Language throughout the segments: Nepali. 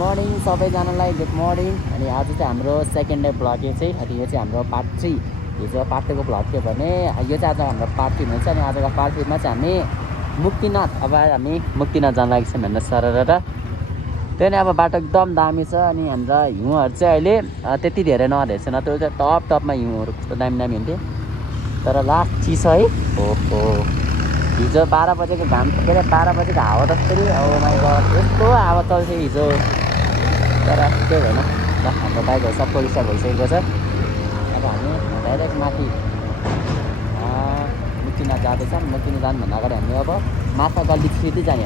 मर्निङ सबैजनालाई गुड मर्निङ। अनि आज चाहिँ हाम्रो सेकेन्ड डे भ्लग यो चाहिँ हाम्रो पार्ट 3। हिजो पार्ट 2 को भ्लग थियो भने यो चाहिँ आज हाम्रो पार्ट 3 हुन्छ। अनि आजको पार्ट 3 मा चाहिँ हामी मुक्तिनाथ, अब हामी मुक्तिनाथ जान लागेको छौँ भनेर सरर। त्यही नै अब बाटो एकदम दामी छ। अनि हाम्रा हिउँहरू चाहिँ अहिले त्यति धेरै नरहेछ, नत्र चाहिँ टपमा हिउँहरू कस्तो दामी दामी हुन्थ्यो। तर लास्ट चिसो है। ओहो, हिजो 12 बजेको घाम, के अरे 12 बजेको हावा त फेरि माइ गड यस्तो हावा चल्थ्यो हिजो। तर केही भएन ल, हाम्रो बाइकहरू सब रिस्टार्ट भइसकेको छ। अब हामी डाइरेक्ट माथि मुक्तिनाथ जाँदैछौँ। मुक्तिनाथ जानुभन्दा अगाडि हामी अब माथा गल्ली सिधै जाने।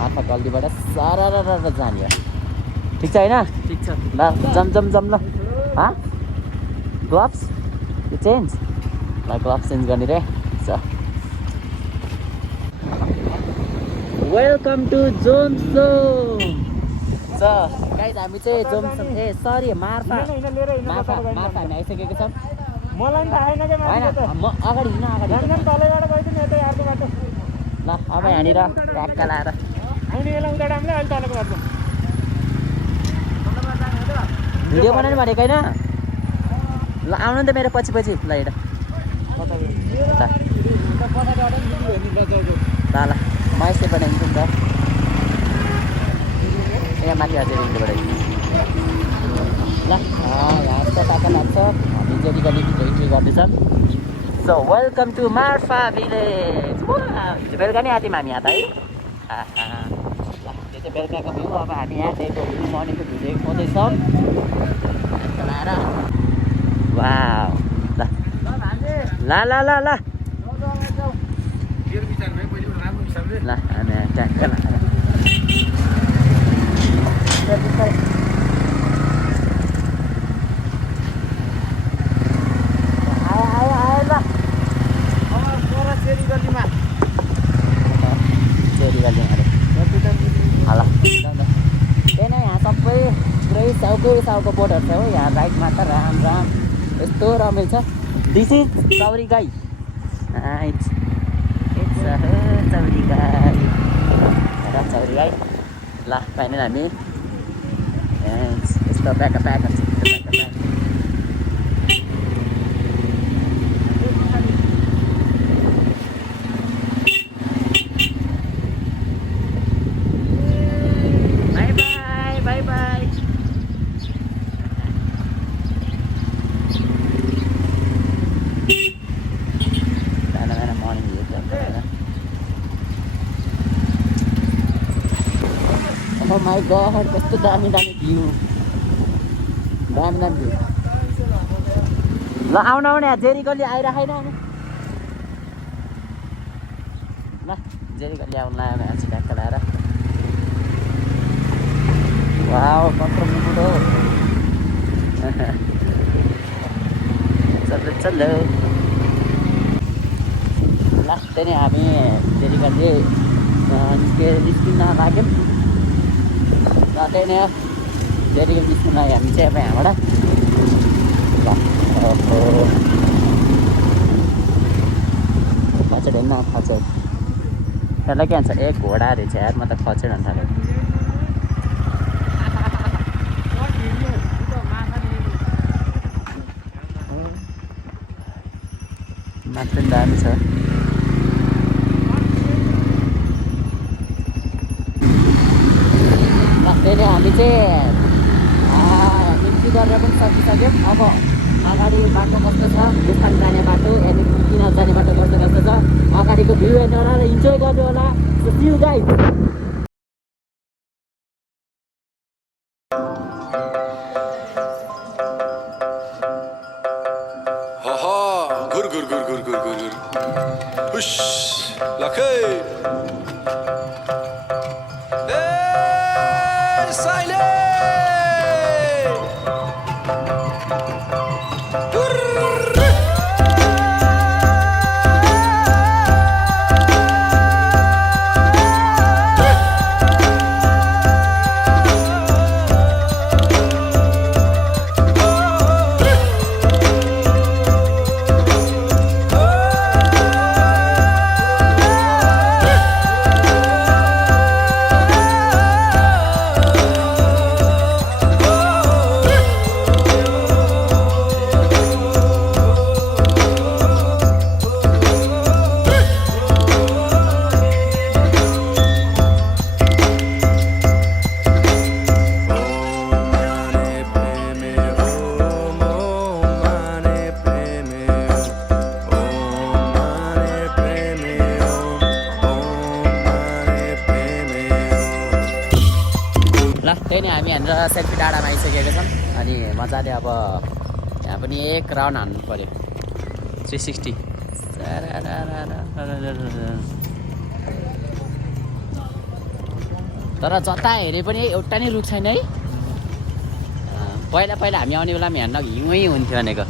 माथा गल्लीबाट सरर जाने। ठिक छ होइन? ठिक छ ल जम ल। ग्लोभ्स यो चेन्ज ल, ग्लोभ्स चेन्ज गर्ने रे। Welcome to Jomsom. गाइज हामी चाहिँ जोमसोम मार्फा हामी आइसकेको छौँ। मलाई त आएन के होइन म अगाडि हिँड्न अगाडि तलैबाट गइदिनु यतै अर्को बाटो। ल अब यहाँनिर ट्याक्क लाएर आउने बेला उता डामले अहिले तलको बाटो भिडियो बनाउनु भनेको होइन। ल आउनु नि त मेरो पछि ल हेर ल म यस्तै बनाइदिन्छु नि त। यहाँ माथि अझै रिङ्गबाट ल यहाँ यस्तो टाका लाग्छ। हामी जेरी गल्ली भित्र इन्ट्री गर्दैछौँ। So welcome to Marpha village. हिजो बेलुका नै आएको थियौँ हामी यहाँ त है। ल त्यो चाहिँ बेलुकाको भ्यू। अब हामी यहाँ डेको भ्यू, मर्निङको भ्यू देखाउँदैछौँ। लाएर वाउ ल ल ल ल ल हामी ट्याक्क लाएर त्यही नै यहाँ सबै पुरै साउको बोटहरू छ हो। यहाँ राइटमा त राम यस्तो रमाइलो छ। दिस इज चौरी गाई। चौरी गाई ल पाइन हामी यस्तो प्याक माई गड कस्तो दामी भ्यू। दामी भ्यू। ल आउनु यहाँ जेरी गल्ली आइराखेन ल। जेरी गल्ली आउनु लाग्यो भने चाहिँ ट्याक्क लगाएर वाउ कत्रो मुकुट हो। चल ल त्यही नै हामी जेरी गल्ली निस्किन लाग्यौँ। र त्यही नै जेरी गल्ली निस्किन लाग्यो हामी चाहिँ अब यहाँबाट। ल खचेड होइन खचेड त्यसलाई के भन्छ? ए घोडा रहेछ यार, म त खचेड भन्न थालेँ। माथि पनि दामी छ। त्यही नै हामी चाहिँ एन्ट्री गरेर पनि सकिसक्यौँ। अब अगाडि बाटो कस्तो छ, गुफान जाने बाटो, किनार जाने बाटो कस्तो छ, अगाडिको भ्यू हेर्नु होला र इन्जोय गर्नु होला। So see you guys. Gur. Hush. Lakay. Silent. हामी यहाँनिर सेल्फी डाँडामा आइसकेका छौँ अनि मजाले अब यहाँ पनि एक राउन्ड हान्नु पऱ्यो 360 तर जता हेरे पनि एउटा नै रुख छैन है पहिला पहिला हामी आउने बेलामा यहाँ हिउँ हुन्थ्यो भनेको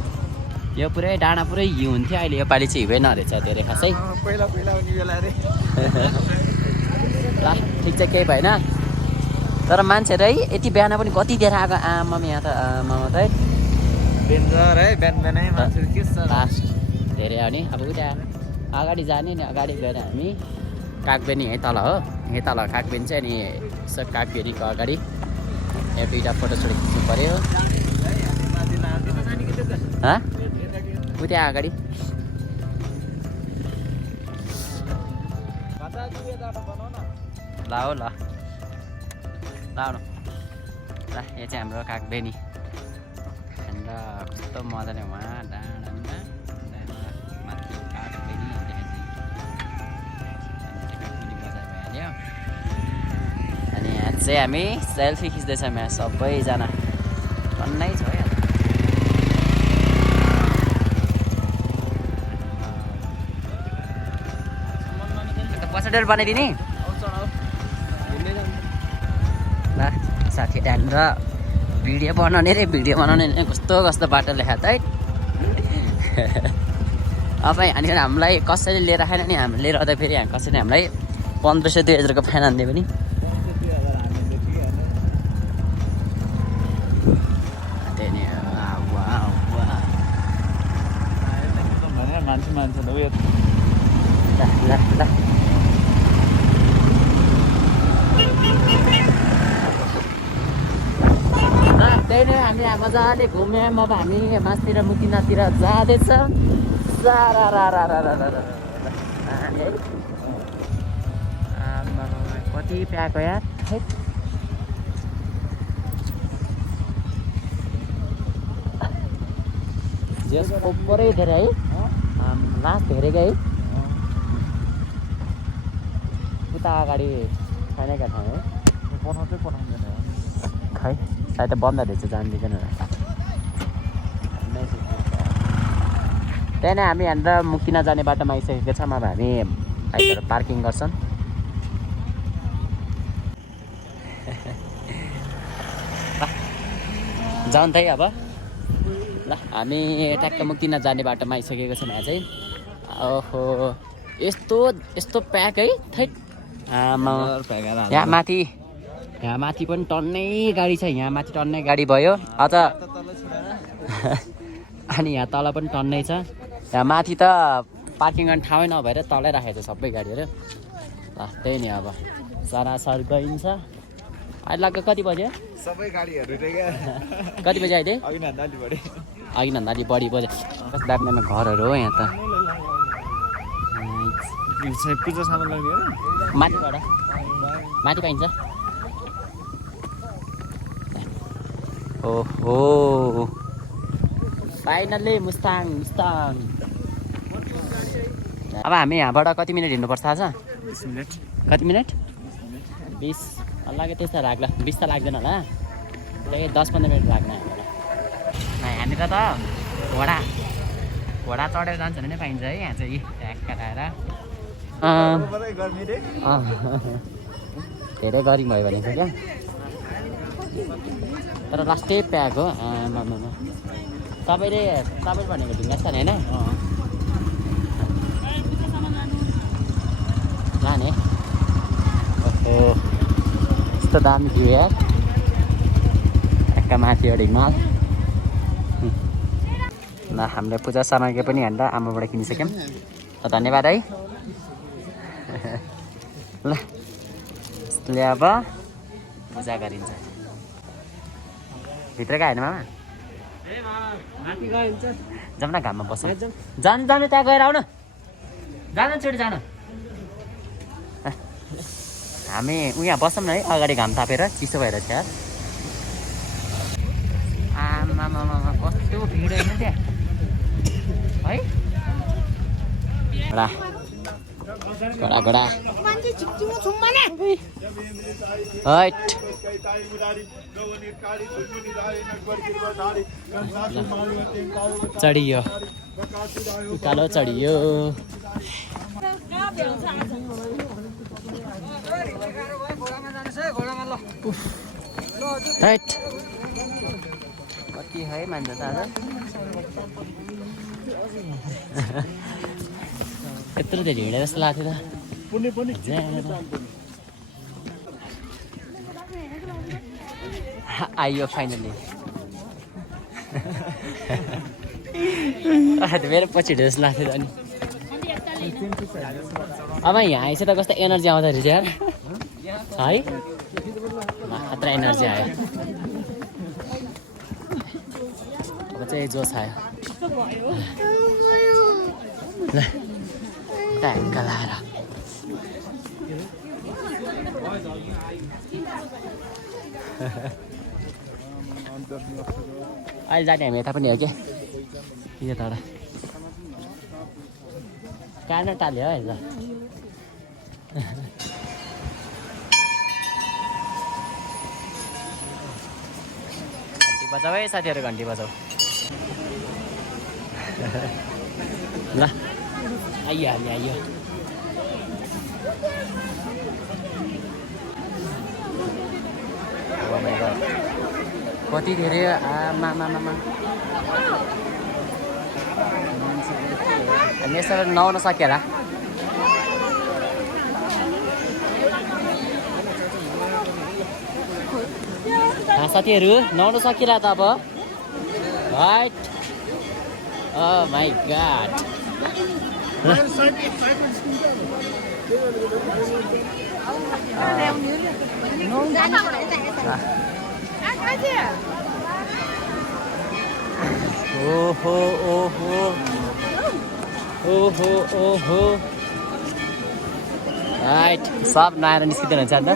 यो पुरै डाँडा पुरै हिउँ हुन्थ्यो अहिले योपालि चाहिँ हिउँ नरहेछ धेरै खासै पहिला पहिला आउने बेला रे ल ठिक चाहिँ केही भएन तर मान्छेहरू है यति बिहान पनि कति दिएर आएको आमा यहाँ त आमा त है डेन्जर है बिहान बिहानै मान्छेहरू के छ लास्ट धेरै हो नि अब उता अगाडि जाने नि अगाडि गएर हामी कागबेनी यहीँ तल हो यहीँ तल कागबेनी चाहिँ अनि यसो कागबेनीको अगाडि यहाँ दुईवटा फोटोसोटो खिच्नु पऱ्यो उता अगाडि ल हो ल आउनु ल यो चाहिँ हाम्रो कागबेनी अन्त कस्तो मजाले उहाँ डाँडामा माथि कागबेनी कागबेनी बजार भइहाल्यो अनि यहाँ चाहिँ हामी सेल्फी खिच्दैछौँ यहाँ सबैजना टन्नै छ है पछाडि बनाइदिने ल साथीहरू र भिडियो बनाउने कस्तो कस्तो बाटो लेखा त है अब यहाँनिर हामीलाई कसैले लिएर आएन नि हामीले लिएर आउँदा फेरि यहाँ कसैले हामीलाई 1500-2000 फाइन हान्दियो पनि त्यही नै मान्छे उयो ल त्यही नै हामी मजाले घुम्यौँ अब हामी मासतिर मुक्तिनाथतिर जाँदैछ कति प्याएको यार जसको पुरै धेरै है लास्ट हेरेको है उता अगाडि छैनका ठाउँ है पठाउँदैन खै सायद त बन्द रहेछ जान दिँदैन त्यही नै हामी यहाँनिर मुक्तिना जाने बाटोमा आइसकेको छौँ अब हामी बाइकहरू पार्किङ गर्छौँ जाउँ त है अब ल हामी ट्याक्क मुक्तिना जाने बाटोमा आइसकेको छौँ यहाँ चाहिँ ओहो यस्तो प्याक है थै यहाँ माथि पनि टन्नै गाडी छ यहाँ माथि टन्नै गाडी भयो अझ अनि यहाँ तल पनि टन्नै छ यहाँ माथि त पार्किङ गर्ने ठाउँै नभएर तलै राखेको छ सबै गाडीहरू ल त्यही नि अब सरासर गइन्छ अहिले लाग्यो कति बज्यो सबै गाडीहरू कति बजी अहिले अघि भन्दा अलि बढी बज्यो कस्तो दामी घरहरू हो यहाँ त पूजा सामान लाग्ने माथिबाट माथि पाइन्छ ओहो फाइनल्ली मुस्ताङ अब हामी यहाँबाट कति मिनट हिँड्नुपर्छ थाहा छ 20 मिनट कति मिनट 20 लाग्यो त्यस्तो लाग्ला 20 त लाग्दैन होला त्यही 10-15 मिनट लाग्ने यहाँबाट यहाँनिर त घोडा चढेर जान्छ भने पाइन्छ है यहाँ चाहिँ ट्याक्क आएर धेरै गरी भयो भने चाहिँ क्या तर लास्टै प्याक हो आमामा तपाईँले भनेको ढुङ्गा छ नि होइन लाने ओहो यस्तो दामी थियो यार एक्का माथि एउटा हिमाल ल हामीले पूजा सामग्री पनि यहाँनिर आमाबाट किनिसक्यौँ त धन्यवाद है ल यसले अब पूजा गरिन्छ भित्र गएन मामा जाउँ न घाममा बस्छ जानु त्यहाँ गएर आउन जानु छिटो जानु हामी उहाँ बस्छौँ न है अगाडि घाम तापेर चिसो भएर छ यार आमामामा कस्तो भिड होइन त्यहाँ है घोडा हैट चढियो उकालो चढियो हैट कति है मान्छ त आज यत्रो धेरै हिँडेर जस्तो लाग्थ्यो त आइयो फाइनली मेरो पछि जस्तो लाग्थ्यो अनि अब यहाँ आएछ त कस्तो एनर्जी आउँदो रहेछ यार है खतरा एनर्जी आयो अब चाहिँ जोस आयो ल ट्याङ्क लाएर अहिले जाने हामी यता पनि हो क्या के तर कान टाल्यो है ल घन्टी बजाऊ है साथीहरू घन्टी बजाऊ ल आइयो हामी आइयो कति धेरै मामा हामी यसरी नआउन सकेर साथीहरू नआउन सकिला त अब राइट माई गॉड ओहो ओहो ओहो ओहो राइट सब नआएर निस्किँदैन हुन्छ अन्त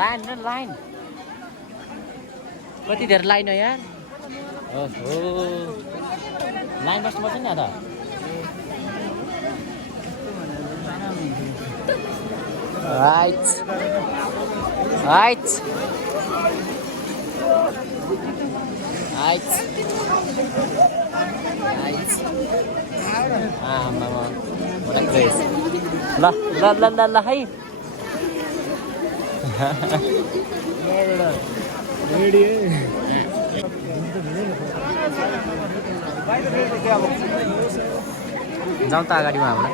लाइन र लाइन कति धेरै लाइन हो यार ओहो लाइन बस्नुपर्छ नि त राइट राइट राइट राइट आमामा ल ल ल ल ल है जाउँ त अगाडिमा हाम्रो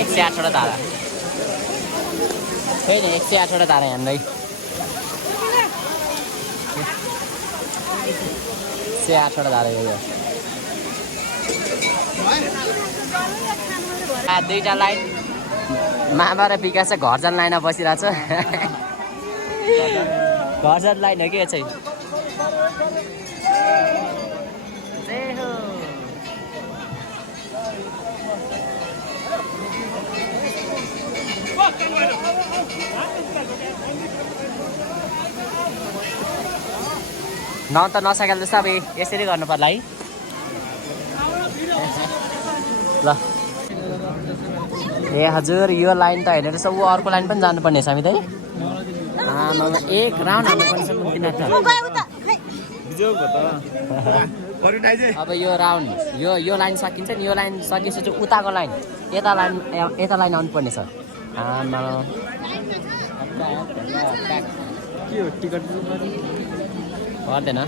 एक सय 8वटा धारा छैन 108वटा धारा हान्दै 108वटा धारा हो दुईटा लाइन मामा र विकास चाहिँ घर जान लाइनमा बसिरहेको छ घर जान लाइन हो कि चाहिँ न त नसकेल जस्तो अब यसरी गर्नु पर्ला है ल ए हजुर यो लाइन त होइन रहेछ ऊ अर्को लाइन पनि जानुपर्ने छ हामी त है एक राउन्ड हाल्नुपर्ने छ मुक्तिनाथ अब यो राउन्ड यो लाइन सकिन्छ नि यो लाइन सकिएपछि उताको लाइन यता लाइन आउनुपर्ने छ के हो टिकट पर्दैन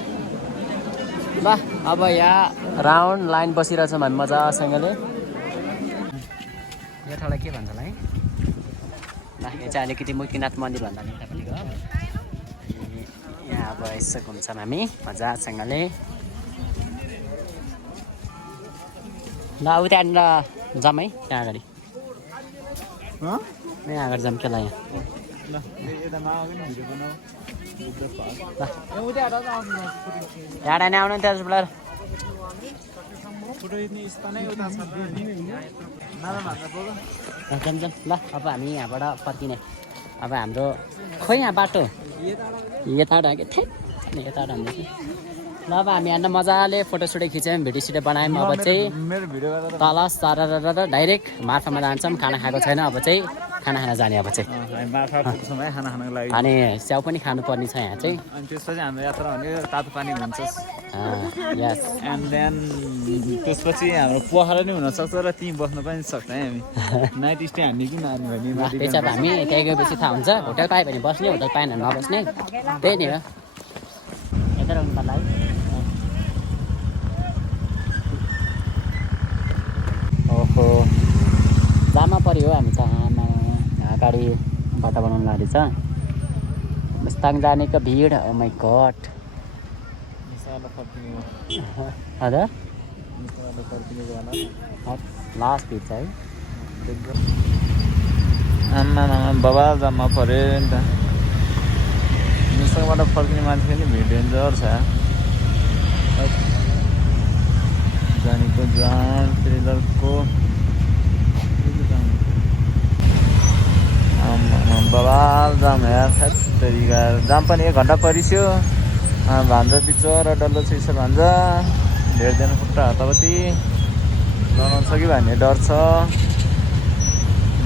ल अब यहाँ राउन्ड लाइन बसिरहेछौँ हामी मजासँगले यो ठाउँलाई के भन्छ होला है ल यो चाहिँ अलिकति मुक्तिनाथ मन्दिर भन्दा पनि पनि हो यहाँ अब यसो घुम्छौँ हामी मजासँगले ल अब त्यहाँनिर जाऊँ है त्यहाँ अगाडि यहाँ अगाडि जाऊँ के ल यहाँ टाढा नै आउनु नि त्यसो बेला ल अब हामी यहाँबाट फर्किने अब हाम्रो खोइ यहाँ बाटो यता के थिएँ यता भन्दैछु ल अब हामी यहाँ मजाले फोटोसुटो खिच्यौँ भिडियो सिडियो बनायौँ अब चाहिँ मेरो भिडियो तल सारा डाइरेक्ट मार्फामा जान्छौँ खाना खाएको छैन अब चाहिँ खाना खान जाने अब चाहिँ माछा पुग्छौँ है खाना खानको लागि अनि स्याउ पनि खानुपर्ने छ यहाँ चाहिँ अनि त्यसपछि हाम्रो यात्रा भने तातो पानी हुन्छ यस एन्ड देन त्यसपछि हाम्रो पोखरा नै हुनसक्छ र त्यहीँ बस्न पनि सक्छ है हामी नाइट स्टे हामी किन हाल्नु भने त्यसो अब हामी त्यहाँ गएपछि थाहा हुन्छ होटल पायो भने बस्ने होटल पाएन भने नबस्ने त्यही नै हो यता राख्नु पर्ला है ओहो जामा पऱ्यो हो हामी त आमा गाडी बाटो बनाउनु लागेको छ मुस्ताङ जानेको भिड ओ माई गड हजुर लास्ट भिड छ है आमा बाबा जम्मा पऱ्यो नि त मुस्ताङबाट फर्किने मान्छे पनि भिड डेन्जर छ जानेको जाम ट्रेलरको बवाल जाम यार तरिका जाम पनि 1 घन्टा परिस्यो भान्जा पिचो र डल्लो छ यसो भान्जा भेट्दैन खुट्टा हतापति लगाउँछ कि भन्ने डर छ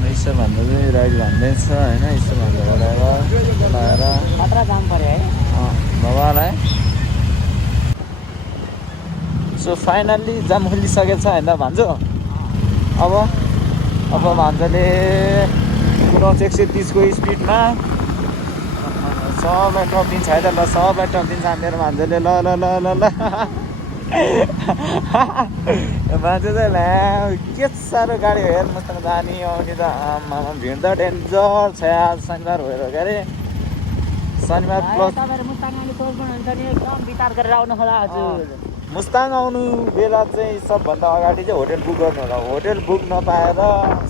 यसो भन्दा चाहिँ राइड भन्दैछ होइन यसो भन्दा लगाएर खतरा जाम पऱ्यो है बवाल है सो फाइनल्ली जाम खोलिसकेको छ होइन भान्जो अब भान्जाले पुऱ्याउँछ 130 को स्पिडमा सबलाई टपिन्छ है त ल सबलाई टपिन्छ मेरो भान्जाले ल ल ल ल ल भान्जो चाहिँ ल्या के साह्रो गाडी हो हेर मुस्ताङ जाने आउने त आमा भिड त डेन्जर छ आज शनिबार भएर के अरे शनिबार प्लस मुस्ताङ आउनु बेला चाहिँ सबभन्दा अगाडि चाहिँ होटेल बुक गर्नु होला होटेल बुक नपाएर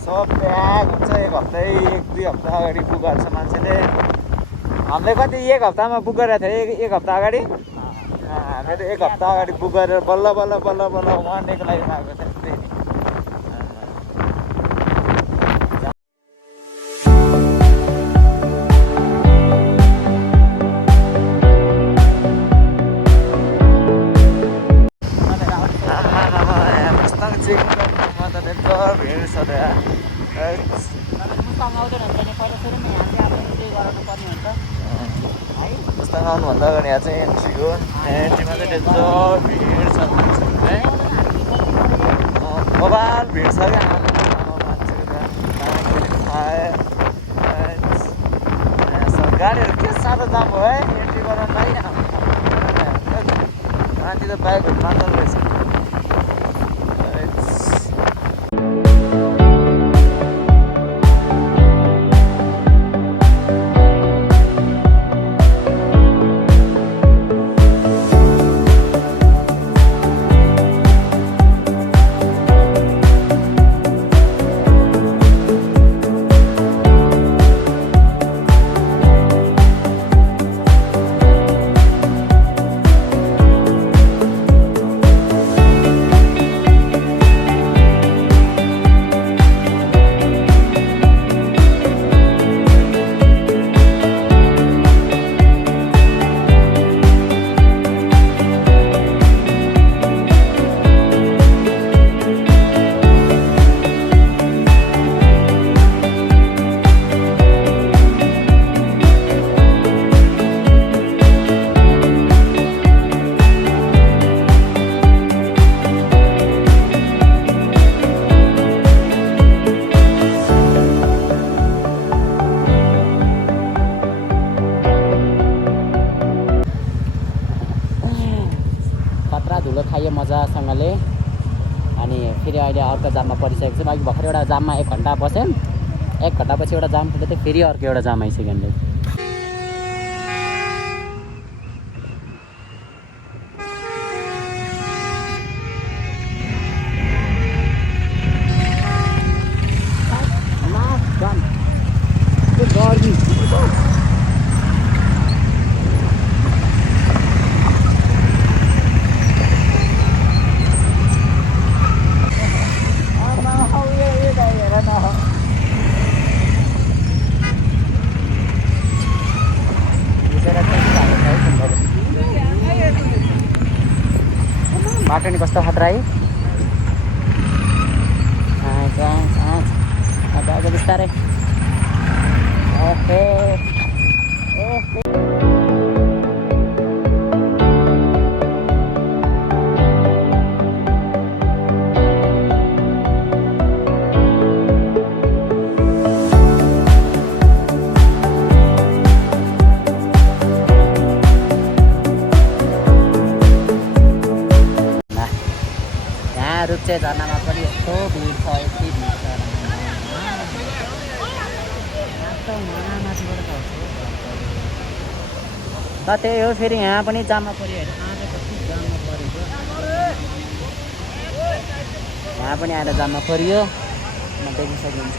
सब प्याक हुन्छ 1 हप्ता 1-2 हप्ता अगाडि बुक गर्छ मान्छेले हामीले कति 1 हप्तामा बुक गरेको थियो 1 हप्ता अगाडि हामीले त 1 हप्ता अगाडि बुक गरेर बल्ल बल्ल बल्ल बल्ल वान डेको लागि आएको थियो त्यही मुस्ताङ आउनुभन्दा अगाडि यहाँ चाहिँ एन्ट्री हो एन्ट्रीमा चाहिँ डेन्जर भिड छ है बबाल भिड छ क्या गाडीहरू के साह्रो जाम हो है एन्ट्री गराउनलाई माथि त बाइकहरू मात्र रहेछ धुलो खायो मजासँगले अनि फेरि अहिले अर्को जाममा परिसकेको छ अघि भर्खर एउटा जाममा 1 घन्टा बस्यौँ 1 घन्टापछि एउटा जाम खुल्यो थियो फेरि अर्को एउटा जाम आइसक्यो नि बाटो नि कस्तो खतरा है अब बिस्तारै ओके ओके रुप्चे झर्नामा पनि यस्तो भिड छ यति भिड छ त त्यही हो फेरि यहाँ पनि जाममा पऱ्यो हेर आज कति जाममा परेको यहाँ पनि आएर जाममा पऱ्यो देख्न सक्नुहुन्छ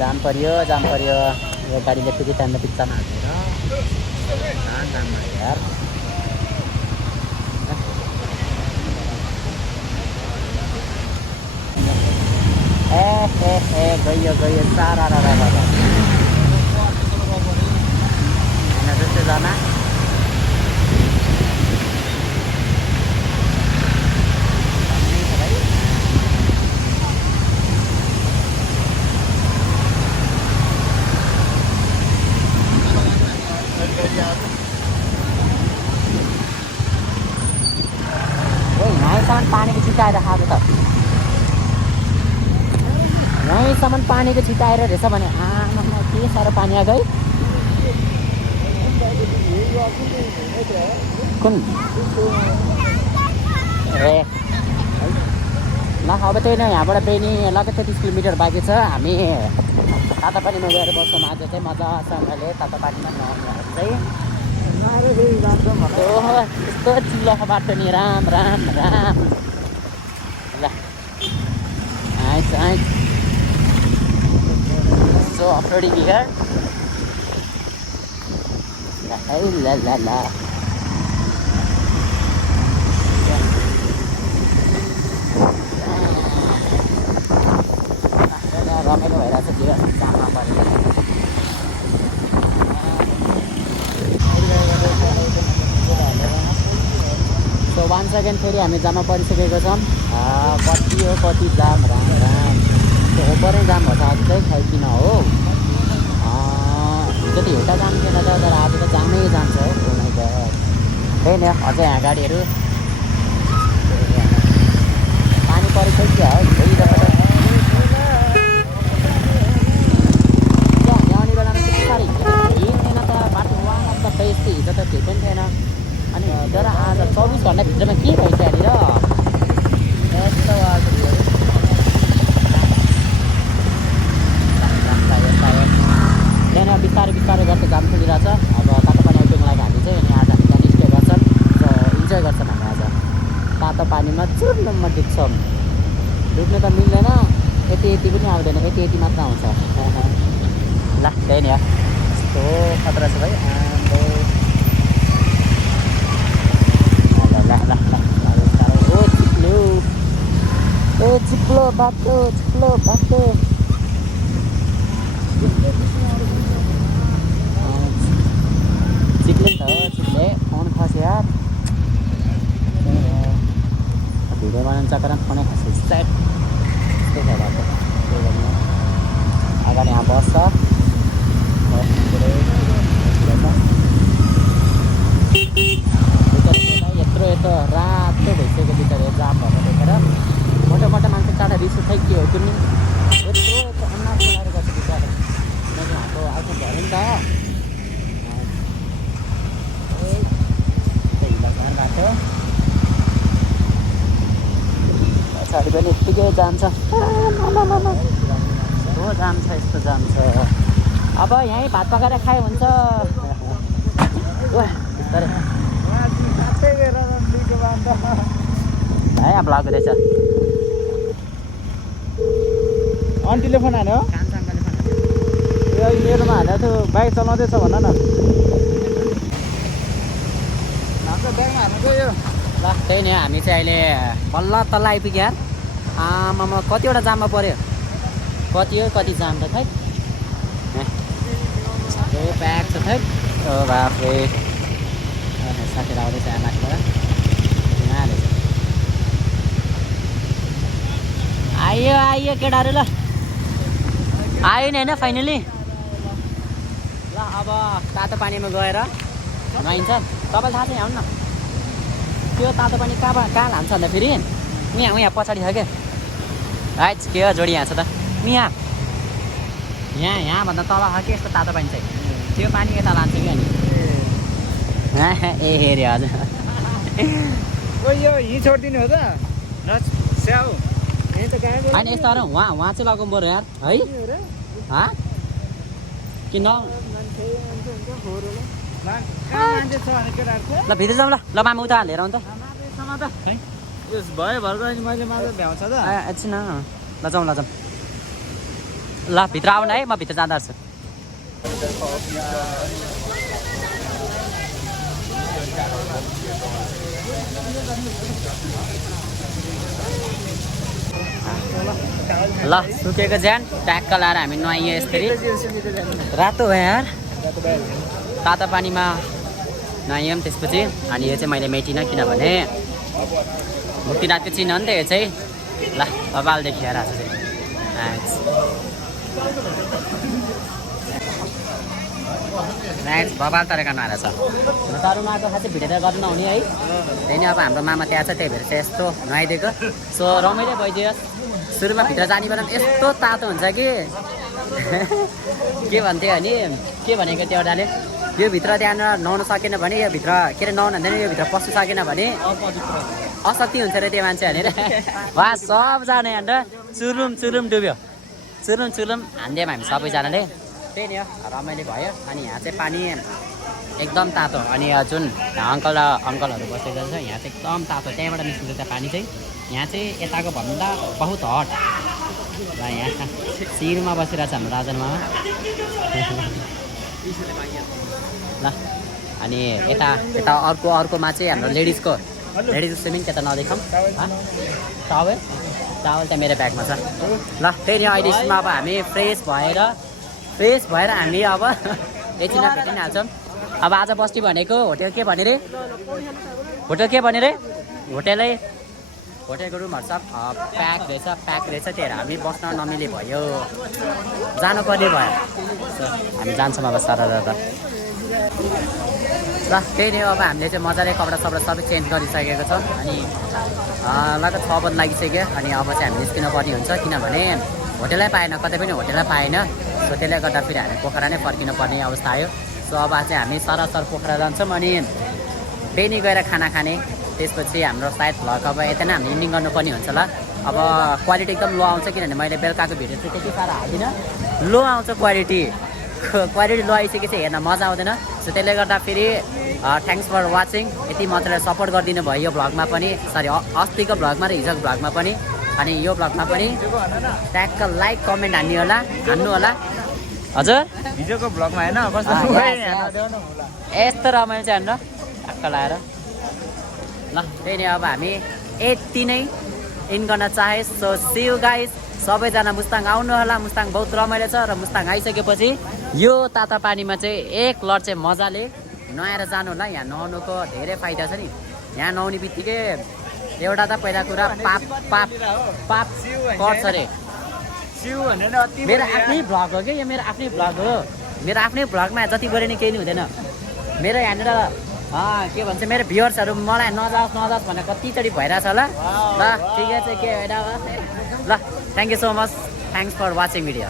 जाम पऱ्यो यो गाडीले फेरि त्यहाँनिर पिक्चरमा हालेर जाममा यार ए गयो सारा जस्तो जाना यहीँसम्म पानीको छिटाएर खाएको त यहीँसम्म पानीको छिटाएर रहेछ भने आमा के साह्रो पानी आएको है कुन ए ल अब त्यही नै यहाँबाट बेनी लगेको 30 किलोमिटर बाँकी छ हामी तातो पानीमा गएर बस्छौँ आज चाहिँ मजासँगले तातो पानीमा नुहाउने चाहिँ यस्तो चिल्लो बाटो नि राम ल आइज so already here la रमाइलो भइरहेको छ त्यो जाममा पऱ्यो सो 1 सेकेन्ड फेरि हामी जाममा परिसकेको छौँ कति हो कति जाम राम ओपरै जाम हो त आज चाहिँ खै किन हो जति एउटा जाम थिएन त तर आज त जामै जान्छ हो त्यही नै अझै यहाँ गाडीहरू पानी परिसक्यो है आउने बेलामा त्यति साह्रो हिँड्दैन त बाटो वान अफ द बेस्ट हिजो त केही पनि थिएन अनि तर आज 24 घन्टाभित्रमा के भइसक्यो यहाँनिर यस्तो त्यहाँनिर बिस्तारै गर्दै जाम खोलिरहेछ अब तातो पानी आइपुग्नु लागि हामी चाहिँ अनि आज हामी त्यहाँ स्टे गर्छन् र इन्जोय गर्छन् हामी आज तातो पानीमा चुर्नुमा डुब्छौँ डुब्नु त मिल्दैन यति पनि आउँदैन यति मात्र आउँछ ल त्यही नि यस्तो खतरा छ भाइ ल चिप्लो बाटो चिप्ले त चिप्ले फोन खस्यो यार भिडियो बनाउनु चक्करमा फोनै खस्यो सेट त्यस्तै छ बाटो त्यही गर्नु अगाडि यहाँ बस्छ यत्रो रातो भइसक्यो बिचरा जाम भएको देखेर मोटो मान्छे चाँडा रिस उठाइ के हो कुनै यत्रो अन्नाज बनाएर गर्छ बिचरा मैले हाम्रो आफ्नो घर नि त बाटो पछाडि पनि यत्तिकै जान्छ यस्तो जाम छ अब यहीँ भात पकाएर खाए हुन्छ बिस्तारै है अब लाग्दो रहेछ आन्टीले फोन हान्यो मेरोमा हालेको थियो बाइक चलाउँदैछ भन न हाम्रो ब्यागमा हाल्नु गयो ल त्यही नि हामी चाहिँ अहिले बल्ल तल्ल आइपुग्यो यार आमामा कतिवटा जाममा पऱ्यो कति जाम त खै प्याक छ खै बाफ्रे साथीहरू आउँदैछ आमाबाट आयो आयो केटाहरू ल आयो नि होइन फाइनली ल अब तातो पानीमा गएर नुहाइन्छ तपाईँलाई थाहा छ यहाँ आउनु न त्यो तातो पानी कहाँ लान्छ अन्त फेरि यहाँ पछाडि छ क्या आइज के हो जोडी यहाँ छ त यहाँभन्दा तल छ कि यस्तो तातो पानी चाहिँ त्यो पानी यता लान्छ कि अनि ए हेरे हजुर यो यहीँ छोडिदिनु हो त स्याउ होइन यस्तो अरे उहाँ चाहिँ लगाउँ बरु यार है कि न ल भित्र जाउँ ल मामा उता लिएर आउँ त भयो भर्खर मैले मात्र भ्याउँछ त एकछिन ल जाउँ ल भित्र आउनु है म भित्र जाँदा छु ल सुकेको ज्यान ट्याक्क लाएर हामी नुहाइयो यसरी रातो भयो यार तातो पानीमा नुहाइयो त्यसपछि अनि यो चाहिँ मैले मेटिनँ किनभने मुक्तिनाथको चिन्ह हो नि त यो चाहिँ ल बबालदेखि हेर आज चाहिँ बबाल तरिका नुहाएर छ तरुमा त खासै भिडियो त गर्नु नहुने है त्यही नै अब हाम्रो मामा त्यहाँ छ त्यही भएर चाहिँ यस्तो नुहाइदिएको सो रमाइलो भइदियो सुरुमा भित्र जाने बेला यस्तो तातो हुन्छ कि के भन्थ्यो भने के भनेको त्यो एउटाले यो भित्र त्यहाँनिर नुहाउनु सकेन भने यो भित्र के अरे नुहाउनु हुँदैन यो भित्र पस्नु सकेन भने अशक्ति हुन्छ अरे त्यो मान्छे भनेर वा सबजना यहाँनिर चुरुम डुब्यो चुरुम हान्दियौँ हामी सबैजनाले त्यही नै हो रमाइलो भयो अनि यहाँ चाहिँ पानी एकदम तातो अनि जुन अङ्कलहरू बसेको छ यहाँ चाहिँ एकदम तातो त्यहाँबाट निस्किन्छ त्यो पानी चाहिँ यहाँ चाहिँ यताको भन्दा बहुत हट र यहाँ शिरमा बसिरहेको छ हाम्रो राजन मामा ल अनि यता अर्कोमा चाहिँ हाम्रो लेडिजको स्विमिङ त्यता नदेखाउँ टावल त्यहाँ मेरो ब्यागमा छ ल त्यही नै अहिलेसम्म अब हामी फ्रेस भएर हामी अब एकछिन भेटि नै हाल्छौँ अब आज बस्ती भनेको होटेल के भने रे होटेलको रुमहरू सब प्याक रहेछ त्यही हामी बस्न नमिले भयो जानुपर्ने भयो हामी जान्छौँ अब सर ल त्यही नै अब हामीले चाहिँ मजाले कपडा सबै चेन्ज गरिसकेको छौँ अनि लगभग 6 बजी लागिसक्यो अनि अब चाहिँ हामी निस्किनु पर्ने हुन्छ किनभने होटेलै पाएन कतै पनि होटेलै पाएन सो त्यसले गर्दा फेरि हामी पोखरा नै फर्किनु पर्ने अवस्था आयो सो अब चाहिँ हामी सरासर पोखरा जान्छौँ अनि बेनी गएर खाना खाने त्यसपछि हाम्रो सायद भ्लग अब यता नै हामीले इन्डिङ गर्नुपर्ने हुन्छ ल अब क्वालिटी एकदम लो आउँछ किनभने मैले बेलुकाको भिडियो चाहिँ त्यति साह्रो हाल्दिनँ लो आउँछ क्वालिटी लो आइसकेपछि हेर्न मजा आउँदैन सो त्यसले गर्दा फेरि थ्याङ्क्स फर वाचिङ यति मात्राले सपोर्ट गरिदिनु भयो यो भ्लगमा पनि सरी अस्तिको भ्लगमा र हिजोको भ्लगमा पनि अनि यो भ्लगमा पनि ट्याक्क लाइक कमेन्ट हान्नु होला हजुर हिजोको भ्लगमा होइन यस्तो रमाइलो चाहिँ हाम्रो ट्याक्क लाएर ल त्यही नै अब हामी यति नै इन गर्न चाहे सो सी यू गाइस सबैजना मुस्ताङ आउनु होला मुस्ताङ बहुत रमाइलो छ र मुस्ताङ आइसकेपछि यो तातो पानीमा चाहिँ एक लट चाहिँ मजाले नुहाएर जानु होला यहाँ नुहाउनुको धेरै फाइदा छ नि यहाँ नुहाउने बित्तिकै एउटा त पहिला कुरा पाप पर्छ अरे मेरो आफ्नै भ्लग हो कि यो मेरो आफ्नै भ्लग हो मेरो आफ्नै भ्लगमा जति गरे नि केही नि हुँदैन मेरो यहाँनिर के भन्छ मेरो भ्युअर्सहरू मलाई नजाओस् भनेर कतिचोटि भइरहेछ ल ठिकै छ के होइन ल thank you so much thanks for watching video